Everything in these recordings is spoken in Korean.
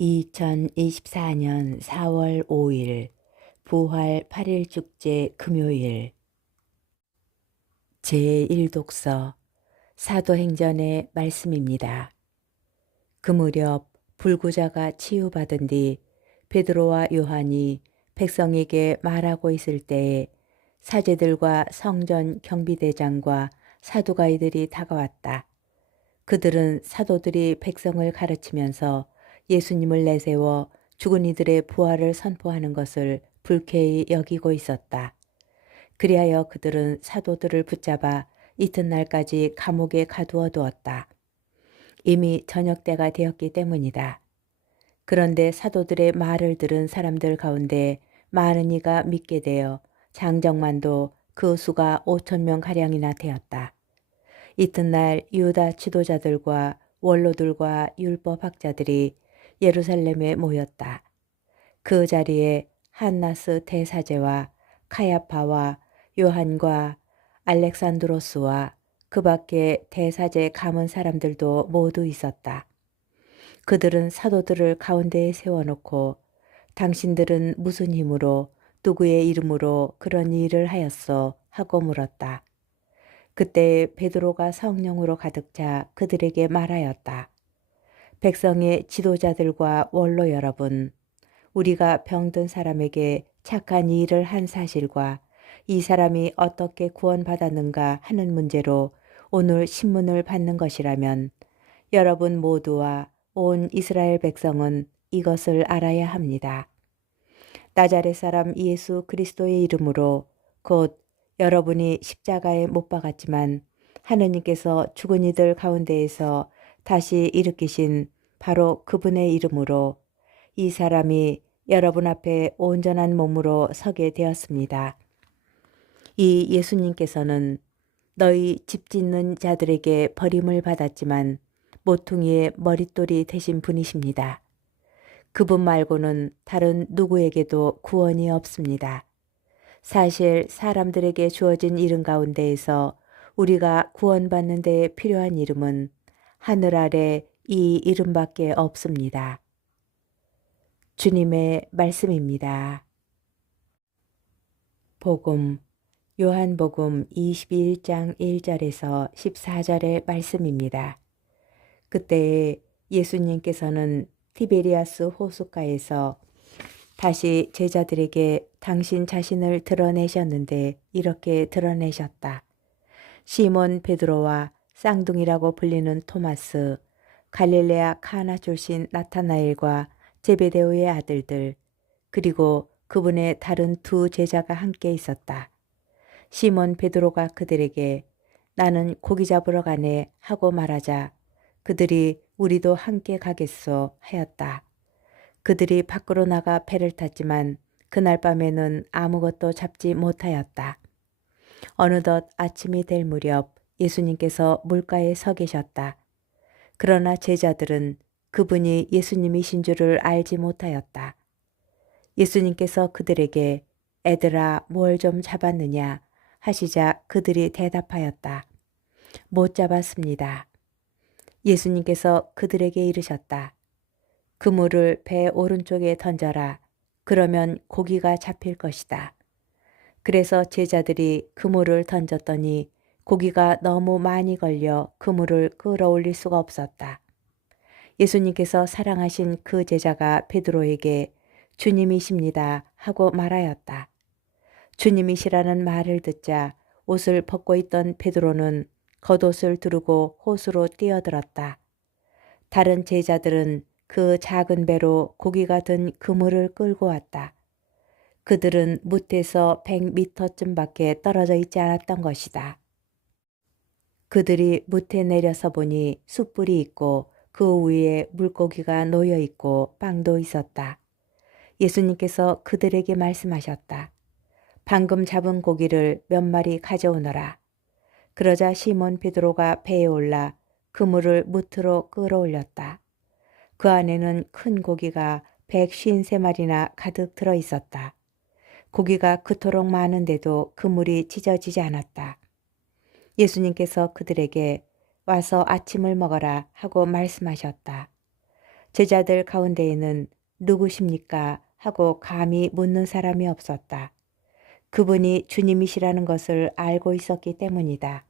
2024년 4월 5일 부활 8일 축제 금요일 제1독서 사도행전의 말씀입니다. 그 무렵 불구자가 치유받은 뒤 베드로와 요한이 백성에게 말하고 있을 때에 사제들과 성전 경비대장과 사두가이들이 다가왔다. 그들은 사도들이 백성을 가르치면서 예수님을 내세워 죽은 이들의 부활을 선포하는 것을 불쾌히 여기고 있었다. 그리하여 그들은 사도들을 붙잡아 이튿날까지 감옥에 가두어 두었다. 이미 저녁 때가 되었기 때문이다. 그런데 사도들의 말을 들은 사람들 가운데 많은 이가 믿게 되어 장정만도 그 수가 5,000명 가량이나 되었다. 이튿날 유다 지도자들과 원로들과 율법학자들이 예루살렘에 모였다. 그 자리에 한나스 대사제와 카야파와 요한과 알렉산드로스와 그 밖에 대사제 감은 사람들도 모두 있었다. 그들은 사도들을 가운데에 세워놓고 당신들은 무슨 힘으로 누구의 이름으로 그런 일을 하였소? 하고 물었다. 그때 베드로가 성령으로 가득 차 그들에게 말하였다. 백성의 지도자들과 원로 여러분, 우리가 병든 사람에게 착한 일을 한 사실과 이 사람이 어떻게 구원받았는가 하는 문제로 오늘 신문을 받는 것이라면 여러분 모두와 온 이스라엘 백성은 이것을 알아야 합니다. 나자렛 사람 예수 그리스도의 이름으로 곧 여러분이 십자가에 못 박았지만 하느님께서 죽은 이들 가운데에서 다시 일으키신 바로 그분의 이름으로 이 사람이 여러분 앞에 온전한 몸으로 서게 되었습니다. 이 예수님께서는 너희 집 짓는 자들에게 버림을 받았지만 모퉁이의 머릿돌이 되신 분이십니다. 그분 말고는 다른 누구에게도 구원이 없습니다. 사실 사람들에게 주어진 이름 가운데에서 우리가 구원받는 데 필요한 이름은 하늘 아래 이 이름밖에 없습니다. 주님의 말씀입니다. 복음 요한복음 21장 1절에서 14절의 말씀입니다. 그때에 예수님께서는 티베리아스 호숫가에서 다시 제자들에게 당신 자신을 드러내셨는데 이렇게 드러내셨다. 시몬 베드로와 쌍둥이라고 불리는 토마스, 갈릴레아 카나 출신 나타나엘과 제베데오의 아들들, 그리고 그분의 다른 두 제자가 함께 있었다. 시몬 베드로가 그들에게 나는 고기 잡으러 가네 하고 말하자 그들이 우리도 함께 가겠소 하였다. 그들이 밖으로 나가 배를 탔지만 그날 밤에는 아무것도 잡지 못하였다. 어느덧 아침이 될 무렵 예수님께서 물가에 서 계셨다. 그러나 제자들은 그분이 예수님이신 줄을 알지 못하였다. 예수님께서 그들에게 애들아 뭘 좀 잡았느냐 하시자 그들이 대답하였다. 못 잡았습니다. 예수님께서 그들에게 이르셨다. 그물을 배 오른쪽에 던져라. 그러면 고기가 잡힐 것이다. 그래서 제자들이 그물을 던졌더니 고기가 너무 많이 걸려 그물을 끌어올릴 수가 없었다. 예수님께서 사랑하신 그 제자가 베드로에게 주님이십니다 하고 말하였다. 주님이시라는 말을 듣자 옷을 벗고 있던 베드로는 겉옷을 두르고 호수로 뛰어들었다. 다른 제자들은 그 작은 배로 고기가 든 그물을 끌고 왔다. 그들은 무태에서 100m쯤밖에 떨어져 있지 않았던 것이다. 그들이 무태 내려서 보니 숯불이 있고 그 위에 물고기가 놓여 있고 빵도 있었다. 예수님께서 그들에게 말씀하셨다. 방금 잡은 고기를 몇 마리 가져오너라. 그러자 시몬 베드로가 배에 올라 그물을 무트로 끌어올렸다. 그 안에는 큰 고기가 153마리나 가득 들어 있었다. 고기가 그토록 많은데도 그물이 찢어지지 않았다. 예수님께서 그들에게 와서 아침을 먹어라 하고 말씀하셨다. 제자들 가운데에는 누구십니까? 하고 감히 묻는 사람이 없었다. 그분이 주님이시라는 것을 알고 있었기 때문이다.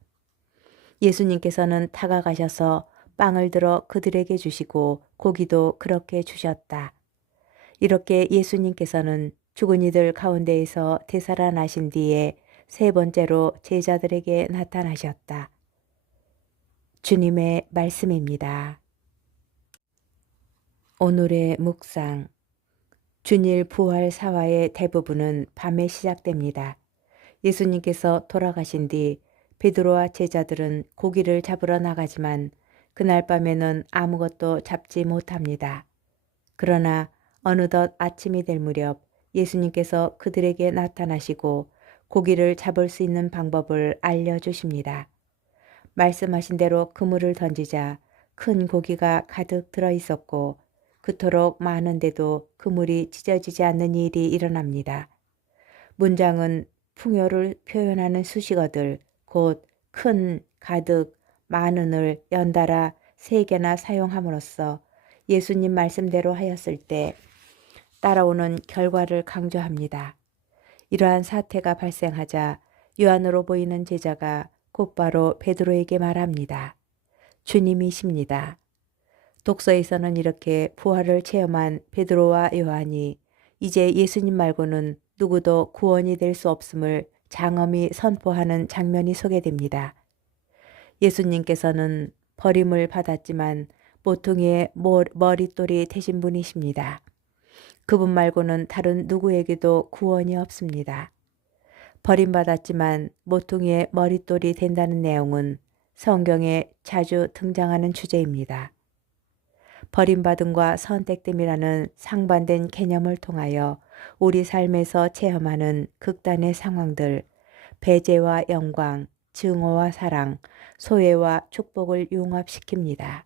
예수님께서는 다가가셔서 빵을 들어 그들에게 주시고 고기도 그렇게 주셨다. 이렇게 예수님께서는 죽은 이들 가운데에서 되살아나신 뒤에 세 번째로 제자들에게 나타나셨다. 주님의 말씀입니다. 오늘의 묵상. 주일 부활 사화의 대부분은 밤에 시작됩니다. 예수님께서 돌아가신 뒤 베드로와 제자들은 고기를 잡으러 나가지만 그날 밤에는 아무것도 잡지 못합니다. 그러나 어느덧 아침이 될 무렵 예수님께서 그들에게 나타나시고 고기를 잡을 수 있는 방법을 알려주십니다. 말씀하신 대로 그물을 던지자 큰 고기가 가득 들어 있었고 그토록 많은데도 그물이 찢어지지 않는 일이 일어납니다. 문장은 풍요를 표현하는 수식어들 곧 큰, 가득, 많은을 연달아 3개나 사용함으로써 예수님 말씀대로 하였을 때 따라오는 결과를 강조합니다. 이러한 사태가 발생하자 요한으로 보이는 제자가 곧바로 베드로에게 말합니다. 주님이십니다. 독서에서는 이렇게 부활을 체험한 베드로와 요한이 이제 예수님 말고는 누구도 구원이 될 수 없음을 장엄히 선포하는 장면이 소개됩니다. 예수님께서는 버림을 받았지만 모퉁이의 머릿돌이 되신 분이십니다. 그분 말고는 다른 누구에게도 구원이 없습니다. 버림받았지만 모퉁이의 머릿돌이 된다는 내용은 성경에 자주 등장하는 주제입니다. 버림받음과 선택됨이라는 상반된 개념을 통하여 우리 삶에서 체험하는 극단의 상황들, 배제와 영광, 증오와 사랑, 소외와 축복을 융합시킵니다.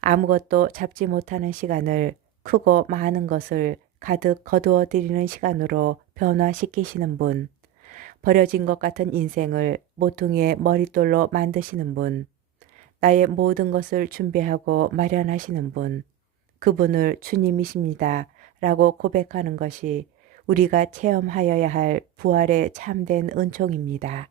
아무것도 잡지 못하는 시간을 크고 많은 것을 가득 거두어 드리는 시간으로 변화시키시는 분, 버려진 것 같은 인생을 모퉁이의 머릿돌로 만드시는 분, 나의 모든 것을 준비하고 마련하시는 분, 그분을 주님이십니다. 라고 고백하는 것이 우리가 체험하여야 할 부활의 참된 은총입니다.